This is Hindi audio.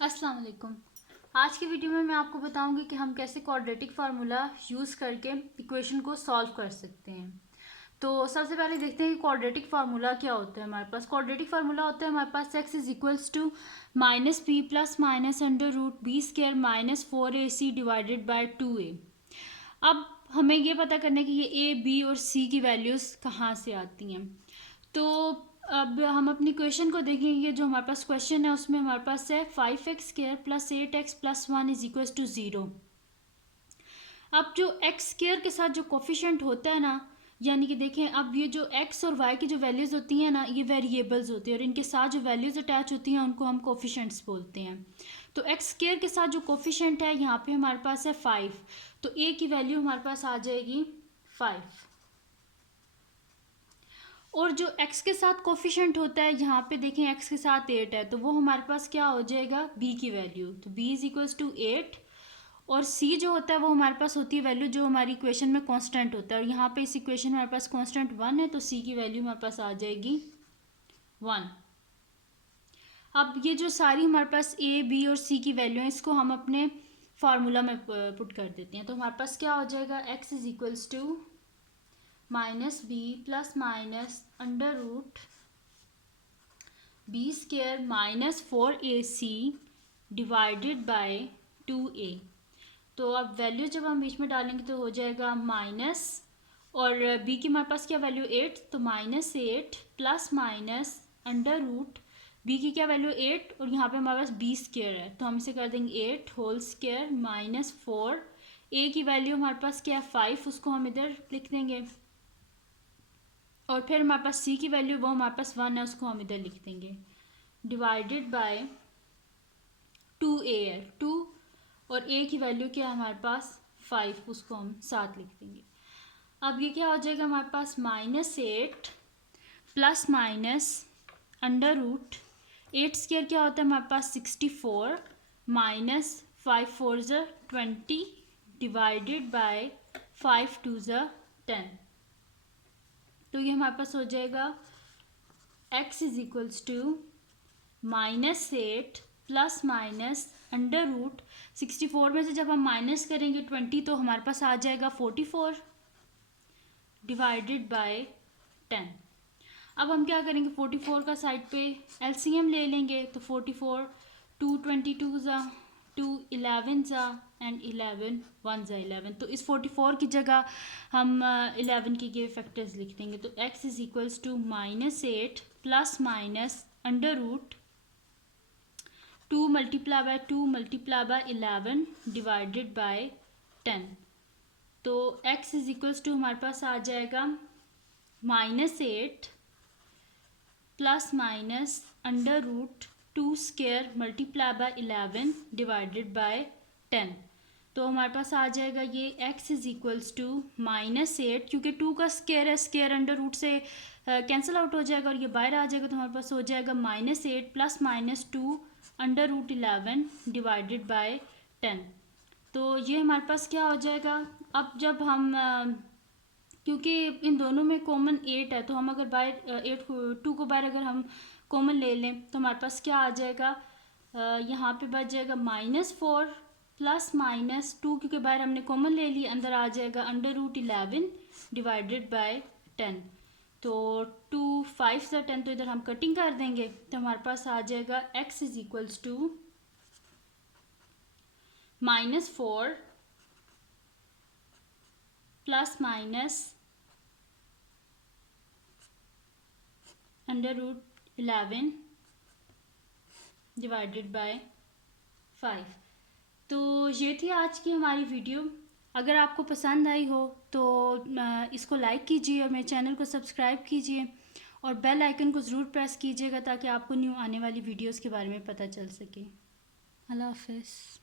अस्सलाम वालेकुम। आज की वीडियो में मैं आपको बताऊंगी कि हम कैसे क्वाड्रेटिक फार्मूला यूज़ करके इक्वेशन को सॉल्व कर सकते हैं। तो सबसे पहले देखते हैं कि क्वाड्रेटिक फार्मूला क्या होता है। हमारे पास क्वाड्रेटिक फार्मूला होता है हमारे पास x is equals to minus b plus minus under root b square minus 4ac divided by 2a। अब हमें ये पता करना है कि ये a b और c की वैल्यूज़ कहाँ से आती हैं। तो अब हम अपनी क्वेश्चन को देखेंगे। जो हमारे पास क्वेश्चन है उसमें हमारे पास है 5x square plus 8x plus 1 is equal to 0। अब जो x स्क्वायर के साथ जो कोफिशेंट होता है ना, यानी कि देखें अब ये जो x और y की जो वैल्यूज़ होती हैं ना, ये वेरिएबल्स होती हैं और इनके साथ जो वैल्यूज़ अटैच होती हैं उनको हम कोफिशेंट्स बोलते हैं। तो x स्क्वायर के साथ जो कोफिशेंट है यहाँ पे हमारे पास है 5, तो a की वैल्यू हमारे पास आ जाएगी 5। और जो x के साथ कोफिशेंट होता है यहाँ पे देखें x के साथ 8 है, तो वो हमारे पास क्या हो जाएगा b की वैल्यू। तो b इज इक्वल्स टू 8 और c जो होता है वो हमारे पास होती है वैल्यू जो हमारी इक्वेशन में कांस्टेंट होता है, और यहाँ पे इस इक्वेशन में हमारे पास कांस्टेंट 1 है, तो c की वैल्यू हमारे पास आ जाएगी 1। अब ये जो सारी हमारे पास a b और c की वैल्यू है इसको हम अपने फार्मूला में पुट कर देते हैं। तो हमारे पास क्या हो जाएगा x is equals to minus b plus minus under root b square minus 4ac divided by 2a। तो अब वैल्यू जब हम बीच में डालेंगे तो हो जाएगा माइनस, और b की हमारे पास क्या वैल्यू 8, तो minus 8 plus minus under root b की क्या वैल्यू 8 और यहाँ पे हमारे पास b स्क्वायर है, तो हम इसे कर देंगे 8 होल स्क्वायर माइनस 4। a की वैल्यू हमारे पास क्या है 5, उसको हम इधर लिख देंगे, और फिर हमारे पास c की वैल्यू वो हमारे पास 1 है, उसको हम इधर लिख देंगे डिवाइडेड बाय 2a है 2, और a की वैल्यू क्या है हमारे पास 5, उसको हम 7 लिख देंगे। अब ये क्या हो जाएगा हमारे पास minus 8 plus minus under root 8 square क्या होता है हमारे पास 64 माइनस 5 4 ज़ा 20 डिवाइडेड बाय 5 2 ज़ा 10। तो ये हमारे पास हो जाएगा x is equals to minus 8 plus minus under root 64 में से जब हम माइनस करेंगे 20 तो हमारे पास आ जाएगा 44 डिवाइडेड बाय 10। अब हम क्या करेंगे 44 का साइड पे एलसीएम ले लेंगे, तो 44 2 22 ज़ा 2 11 ज़ा एंड 11 1 ज़ा 11, तो इस 44 की जगह हम 11 की ये फैक्टर्स लिख देंगे। तो x is equals to minus 8 plus minus under root 2 multiply by 11 divided by 10। तो x इज इक्वल्स टू हमारे पास आ जाएगा minus 8 plus minus under root 2 square multiply by 11 divided by 10। तो हमारे पास आ जाएगा ये x is equals to minus 8, क्योंकि 2 का स्क्वायर है, स्क्वायर अंडर रूट से कैंसिल आउट हो जाएगा और ये बाहर आ जाएगा, तो हमारे पास हो जाएगा minus 8 plus minus 2 under root 11 divided by 10। तो ये हमारे पास क्या हो जाएगा। अब जब हम क्योंकि इन दोनों में कॉमन 8 है, तो हम अगर बाहर 8 2 को बाहर अगर हम कॉमन ले लें तो हमारे पास क्या आ जाएगा, यहाँ पे बच जाएगा माइनस 4 प्लस माइनस 2, क्योंकि बाहर हमने कॉमन ले ली, अंदर आ जाएगा अंडर रूट 11 डिवाइडेड बाय 10। तो 2 5 से 10, तो इधर हम कटिंग कर देंगे, तो हमारे पास आ जाएगा x is equals to minus 4 plus minus under root 11 divided by 5। तो ये थी आज की हमारी वीडियो। अगर आपको पसंद आई हो तो इसको लाइक कीजिए और मेरे चैनल को सब्सक्राइब कीजिए और बेल आइकन को ज़रूर प्रेस कीजिएगा ताकि आपको न्यू आने वाली वीडियोस के बारे में पता चल सके। अल्लाह हाफ़िज़।